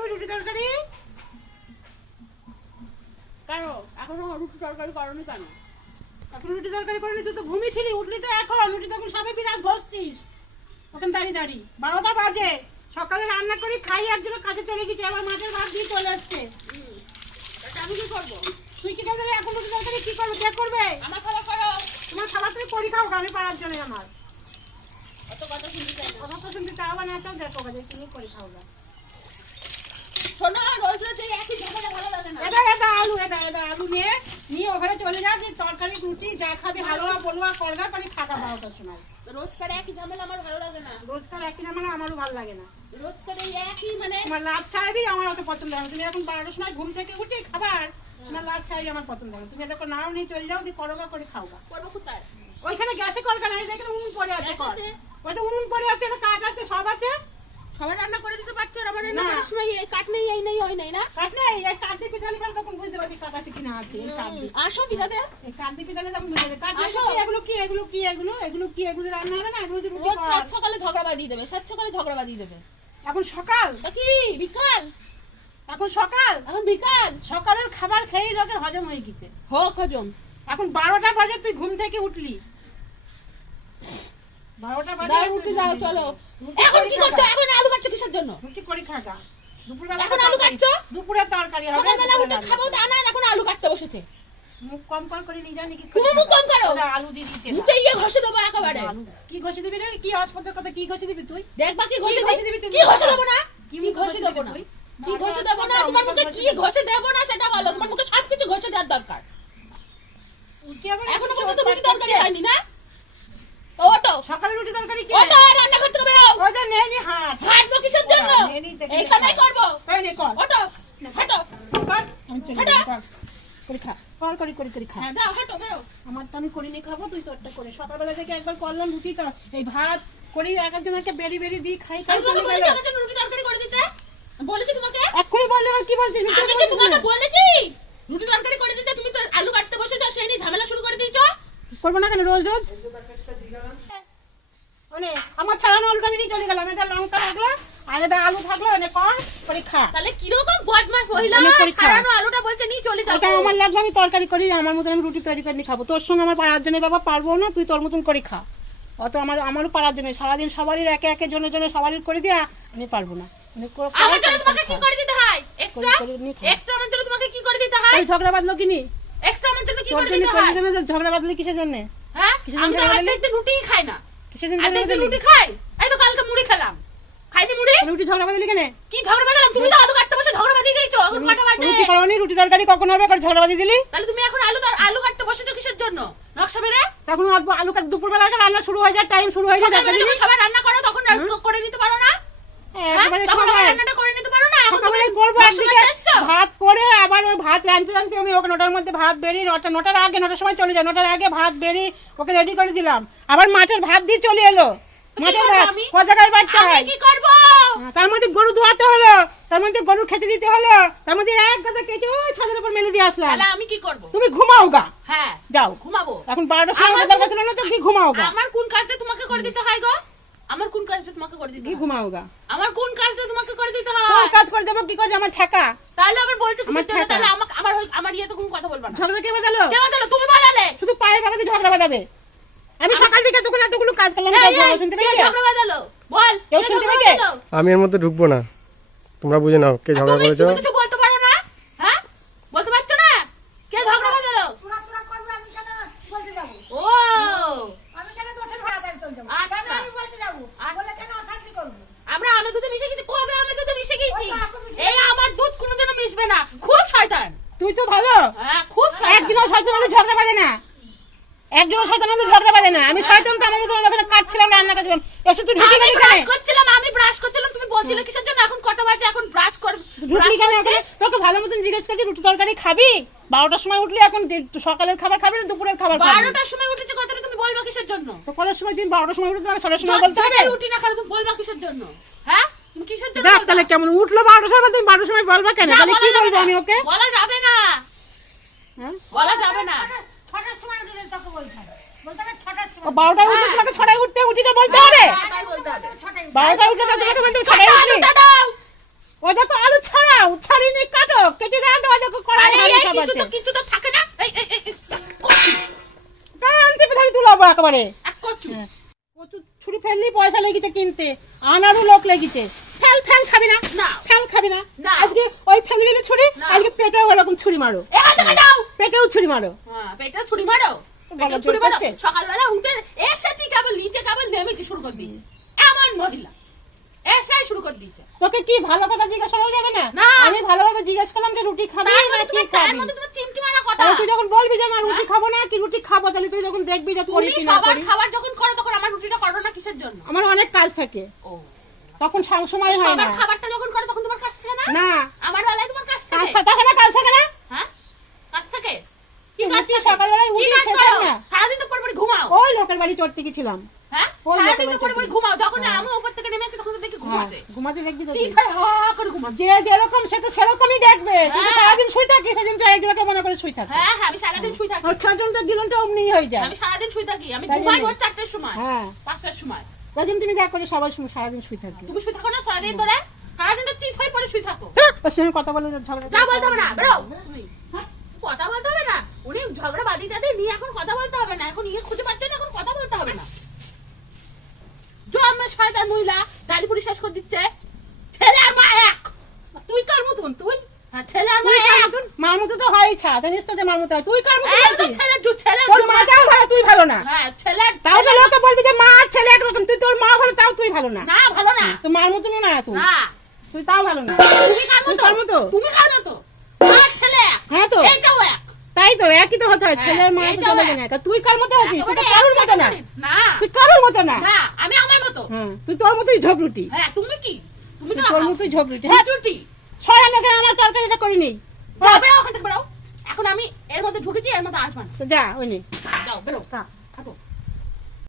তুই রুটি তরকারি? কেন? এখনও রুটি তরকারি করনি কেন? এখন রুটি তরকারি করনি তুই তো ঘুমিয়েছিলি উঠলি তো এখন। রুটি তখন সবে বিরাজ ঘষছিস। ওখানে দাঁড়িয়ে দাঁড়িয়ে। বারোটা বাজে। সকালে রান্না করি খাই একজনের কাজে চলে গেছে আবার মাঝের ভাত দিয়ে চলে আসছে। আমি কি করব? তুই কি করবি? এখন রুটি তরকারি কি করবে? কে করবে? আমার খাবার করো। তোমার খাবার তুমি করি খাও আমি পাড়ার জন্য আমার। অত কথা শুনতে চাই কথা তো শুনতে চাও বা না চাও দেখো কাজে তুমি করে খাও শোনো রোজ রোজ এই একই ঝামেলা ভালো লাগে না। এটা এটা আলু এটা এটা আলু নিয়ে নিয়ে ওখানে চলে যা যে তরকারি রুটি যা খাবি হালুয়া বলুয়া করগা করে খাটা বারোটার সময়। রোজকার একই ঝামেলা আমার ভালো লাগে না। রোজকার একই জামা আমারও ভালো লাগে না। রোজকার এই একই মানে তোমার লাট সাহেবই আমার অত পছন্দ হয় না। তুমি এখন বারোটার সময় ঘুম থেকে উঠে খাবার সাহেবই আমার পছন্দ হয়। তুমি দেখো নাও নিয়ে চলে যাও দিয়ে করগা করে খাওগা করব কোথায়? ওইখানে গ্যাসে করগা নাই যেখানে উনুন পড়ে আছে। ওই তো উনুন পড়ে আছে তো কাঠ আছে সব আছে। সবাই রান্না করে দিতে পারছ? আর আমার রান্না। করার সময় এই কাঠ নেই এই নেই ওই নেই না? কাঠ নেই এই কাঠ দিয়ে পিঠালি করে তখন বুঝতে পারবি কাঠ আছে কিনা আছে এই কাঠ দিয়ে। আসো বিরাদে এই কাঠ দিয়ে পিঠালি তখন বুঝতে পারবি। কাঠ আসো। এগুলো কি এগুলো কি এগুলো এগুলো কি এগুলো রান্না হবে না? এগুলো রুটি রোজ সাত সকালে ঝগড়া বাঁধিয়ে দেবে সাত সকালে ঝগড়া বাঁধিয়ে দেবে। এখন সকাল? কি বিকাল? এখন সকাল? এখন বিকাল। সকালের খাবার খেয়েই লোকের হজম হয়ে গেছে। হোক হজম। এখন বারোটা বাজে তুই ঘুম থেকে উঠলি। দাও রুটি দাও চলো। এখন কি করছ? এখন আলু কাটছো কিসের জন্য? রুটি করে খাগা দুপুরবেলা এখন আলু কাটছো? দুপুরে তরকারি হবে সকালবেলা উঠে খাব তা না এখন আলু কাটতে বসেছে। মুখ কম কম করে নিয়ে জানি কি তুমি মুখ কম করো। আলু দিয়ে দিচ্ছে মুখে ইয়ে ঘষে দেবো একেবারে। কি ঘষে দিবি রে? কি হাসপাতাল কথা কি ঘষে দিবি তুই? দেখবা কি ঘষে ঘষে দিবি দিবি কি ঘষে দেবো না? কি কি ঘষে ঘষে দেবো না? কি ঘষে দেবো না? তোমার মুখে কি ঘষে দেবো না সেটা বলো। তোমার মুখে সব ঘষে দেওয়ার দরকার। এখনও পর্যন্ত রুটি তরকারি? হয়নি না? সকালে রুটি তরকারি কি? ওটো রান্নাঘর থেকে বেরো ওই যে নে নি হাত হাঁটবো কিসের জন্য? নে নি এইখানেই কর। তাই নে কর। ওটো হাঁটো। কর। আমি চলে কর। করে খা। কর করি করি করি খা। হ্যাঁ যাও হাঁটো বেরো আমারটা আমি করিনি খাব তুই তোরটা করে। সকালবেলা থেকে একবার করলাম রুটি তো এই ভাত করি এক একজনকে বেরি বেরি দিই খাই খাই চলে গেল। আমার রুটি তরকারি করে দিতে। বলেছি তোমাকে। এক্ষুনি বললে আবার কি বলছিস? আমি কি তোমাকে বলেছি? রুটি তরকারি করে দিতে তুমি তো আলু কাটতে বসেছো সেই নিয়ে ঝামেলা শুরু করে দিয়েছ। করব না কেন রোজ রোজ? মানে আমার ছাড়ানো আলুটা আমি নিয়ে চলে গেলাম এটা লঙ্কা থাকল আর এটা আলু থাকল কর করে খা তাহলে কীরকম বদমাস মহিলা? ছাড়ানো আলুটা বলছে নিয়ে চলে যাব। আমার লাগবে আমি তরকারি করি আমার মতন আমি রুটি তৈরি করে নিয়ে খাব। তোর সঙ্গে আমার পাড়ার জন্য বাবা পারব না তুই তোর মতন করে খা। অত আমার আমারও জন্য সারাদিন সবারই একে একে জন্য জন্য সবারই করে দিয়া আমি পারব না। আমার জন্য তোমাকে কি করে দিতে হয়? এক্সট্রা। এক্সট্রা আমার জন্য তোমাকে কি করে দিতে হয়? এই ঝগড়া বাঁধলো কিনি? এক্সট্রা আমার জন্য কি করে দিতে হয়? ঝগড়া বাঁধলি কিসের জন্য? হ্যাঁ? আমি তো রুটিই খাই না। কিসের জন্য আর্ধেক ঝগড়া দিন বাঁধলি? রুটি খাই? এই তো কালকে মুড়ি খেলাম। খাইনি মুড়ি? রুটি ঝগড়া বাঁধলি কেন? কি ঝগড়া বাঁধালাম তুমি তো আলু কাটতে বসে ঝগড়া বাঁধিয়ে দিয়েছ এখন কটা বাজে। রুটি করনি রুটি তরকারি কখন হবে? করে ঝগড়া বাঁধি দিলি? তাহলে তুমি এখন আলু আলু কাটতে বসেছো কিসের জন্য? নকশা বেড়ে? তখন আলু কাট দুপুরবেলা রান্না শুরু হয়ে যায় টাইম শুরু হয়ে যায় যখন সবাই রান্না করো তখন করে নিতে পারো না? হ্যাঁ? একেবারে তখন রান্নাটা করে নিতে পারো না? এখন তুমি করব একদিকে সময় এসছো? ভাত করে আবার ওই ভাত রাঁধতে রাঁধতে আমি ওকে নটার মধ্যে ভাত বেরিয়ে নটা নটার আগে নটার সময় চলে যায় নটার আগে ভাত বেরিয়ে ওকে রেডি করে দিলাম। আবার মাঠের ভাত দিয়ে চলে এলো। মাঠের ভাত আমি? ক জায়গায় বাড়তে হয়? তার মধ্যে গরু ধোয়াতে হলো তার মধ্যে গরু খেতে দিতে হলো তার মধ্যে এক কেটে ওই ছাদের উপর মেলে দিয়ে আসলাম। তাহলে আমি কি করব? তুমি ঘুমাও গা। হ্যাঁ যাও। ঘুমাবো। এখন বারোটার সময় আমার দরকার না তো কি ঘুমাও গা? আমার কোন কাজটা তোমাকে করে দিতে হয় গো? আমার কোন কাজটা তোমাকে করে দিতে কি হয়? ঘুমাও গা? আমার কোন তোমাকে করে দিতে তোর হয় কাজ করে দেবো কি করে আমার ঠেকা। তাহলে আবার বলছো আমার তো ঠেকা। তাহলে আমাকে আমার হই- আমার ইয়েতে কোনো কথা বলবা না। ঝগড়া কে বাদালো কে বাদালো তুমি বাদালে শুধু পায়ের বাবাতে ঝগড়া বাদাবে আমি সকাল থেকে এতক্ষণ এতগুলো কাজ করলাম না ঝগড়া শুনতে পেলে ঝগড়া বাদালো বল কেউ শুনতে পেয়েছে? আমি এর মধ্যে ঢুকবো না। তোমরা বুঝে নাও কে ঝগড়া তুমি করেছ তুমি কিছু বলতে পারো না হ্যাঁ বলতে পারছ না কে ঝগড়া বাঁধালো ও আচ্ছা। আমরা আলো দুধে মিশে গেছি কবে আমি দুধে মিশে গেছি ওই তো এখন মিশে এই আমার দুধ কোনোদিনও মিশবে না খুব শয়তান তুই তো ভালো হ্যাঁ খুব শয়তান একদিনও শয়তান হলে ঝগড়া বাঁধে না একদিনও শয়তান হলে ঝগড়া বাঁধে না আমি শয়তান তো আমার মতো ওখানে কাটছিলাম রান্না করছিলাম এসে তুই ঢুকে গেলি ব্রাশ করছিলাম আমি ব্রাশ করছিলাম তুমি বলছিলে কিসের জন্য? এখন কটা বাজে এখন ব্রাশ কর ব্রাশ ঢুকলি কেন? তোকে ভালো মতন জিজ্ঞেস করছি রুটি তরকারি খাবি? বারোটার সময় উঠলি এখন সকালের খাবার খাবি না দুপুরের খাবার খাবি? বারোটার সময় উঠেছে কথাটা তুমি বলবা কিসের জন্য? তো কলের সময় দিন? বারোটার সময় উঠে তোমাকে সাড়ে সময় বলতে হবে? উঠি না খালে তুমি বলবা কিসের জন্য? হ্যাঁ? তুমি কিসের জন্য দেখ তাহলে কেমন উঠল বারোটার সময় তুমি বারোটার সময় বলবা কেন? না, তাহলে কি বলা যাবে বলব না। আমি ওকে? বলা যাবে না। হ্যাঁ? বলা যাবে না ছটার সময় উঠে তোকে বলতে হবে বলতে হবে ছটার ও সময় বারোটায় উঠলে হ্যাঁ। তোমাকে ছটায় উঠতে উঠি তো বলতে হবে? হ্যাঁ, বলতে হবে। বারোটায় উঠলে তোমাকে বলতে ছটায় উঠলি ও দেখো আলু ছাড়াও ছাড়িনি কাটো কেটে রাখো ও দেখো কড়াই কিছু তো কিছু তো থাকে না। তুলাবো একেবারে। কচু। হ্যাঁ। ছুরি ফেললি পয়সা লেগেছে কিনতে। আনারও লোক লেগেছে। ফেল ফেল খাবি না। না। ফেল খাবি না। না। আজকে ওই ফেলে দিলে ছুরি আজকে পেটেও ওরকম ছুরি মারো। পেটেও ছুরি মারো। হ্যাঁ, পেটে ছুরি মারো। বলো, পেটে ছুরি জোর মারো করছে? সকালবেলা উঠে এসেছি কেবল নিচে কেবল নেমেছি শুরু করে দিয়েছে। এমন মহিলা। এসে শুরু করে দিয়েছে। তোকে কি ভালো কথা জিজ্ঞেস করা যাবে না? না। আমি ভালোভাবে জিজ্ঞেস করলাম যে রুটি খাবি না কি খাবি? চিমটি মারা কথা। তুই যখন বলবি যে না রুটি হ্যাঁ? খাব না কি রুটি খাব? তাহলে তুই যখন দেখবি যে করি তুমি কি না সবার খাবার যখন করো তখন আমার রুটিটা করো না কিসের জন্য? আমার অনেক কাজ থাকে। ও। তখন সময় হয় না। খাবারটা যখন করো তখন তোমার কাছ থেকে না? না। ঘুমাতে। যে যেরকম সে তো সেরকমই দেখবে। তুই তো হ্যাঁ। সারাদিন শুই থাকিস সেদিন তো একজনকে মনে করে শুই থাকিস হ্যাঁ হ্যাঁ আমি সারাদিন শুই থাকি। ওর খেলটনটা গিলনটা অমনি হয়ে যায়। আমি সারাদিন শুই থাকি। আমি ঘুমাই ভোর চারটের সময় হ্যাঁ। পাঁচটার সময়। তাই জন্য তুমি দেখো যে সবাই সারাদিন শুই থাকি। তুমি শুই থাকো না সারাদিন ধরে। সারাদিন তো চিৎ হয়ে পরে শুই থাকো। হ্যাঁ, ওর সঙ্গে কথা বলে ঝগড়া যা বলতে হবে না বেরো। হ্যাঁ, কথা বলতে হবে না। উনি ঝগড়া বাদি টাদি নিয়ে এখন কথা বলতে হবে না। এখন ইয়ে খুঁজে এখন হবে না শয়তান মহিলা ডালিপুরি শেষ করে দিচ্ছে। ছেলে আর মা এক। তুই কার মতন? তুই? ছেলে আর মা এক। মার মতো তো হয়ই ছা জানিস তো যে মার মতো হয়। তুই কার মতো একদম ছেলে জু ছেলে তোর মাটাও ভালো তুই ভালো না। হ্যাঁ ছেলে তাও লোকে বলবি যে মা আর ছেলে একরকম। তুই তোর মা ভালো তাও তুই ভালো না। না ভালো না। তোর মার মতনও না তুই। না। তুই তাও ভালো না। তুমি কার মতো? কার মতো? তুমি কার মতো? আর ছেলে হ্যাঁ তো। এইটাও এক। তাই তো একই তো হতে হয় ছেলের মা তো চলে না। তুই কার মতো কারোর মতো না? তুই কারোর মতো না? তুই তোর মতোই ঝগড়ুটি। হ্যাঁ তুমি কি? তুমি তো তোর মতোই ঝগড়ুটি। হ্যাঁ চুটি ছয় এখানে আমার তরকারিটা করে নেই। যা বেরো ওখান থেকে বেরো। এখন আমি এর মধ্যে ঢুকেছি এর মধ্যে আসবা না যা ওই নে। যাও বেরো। কা থাকো।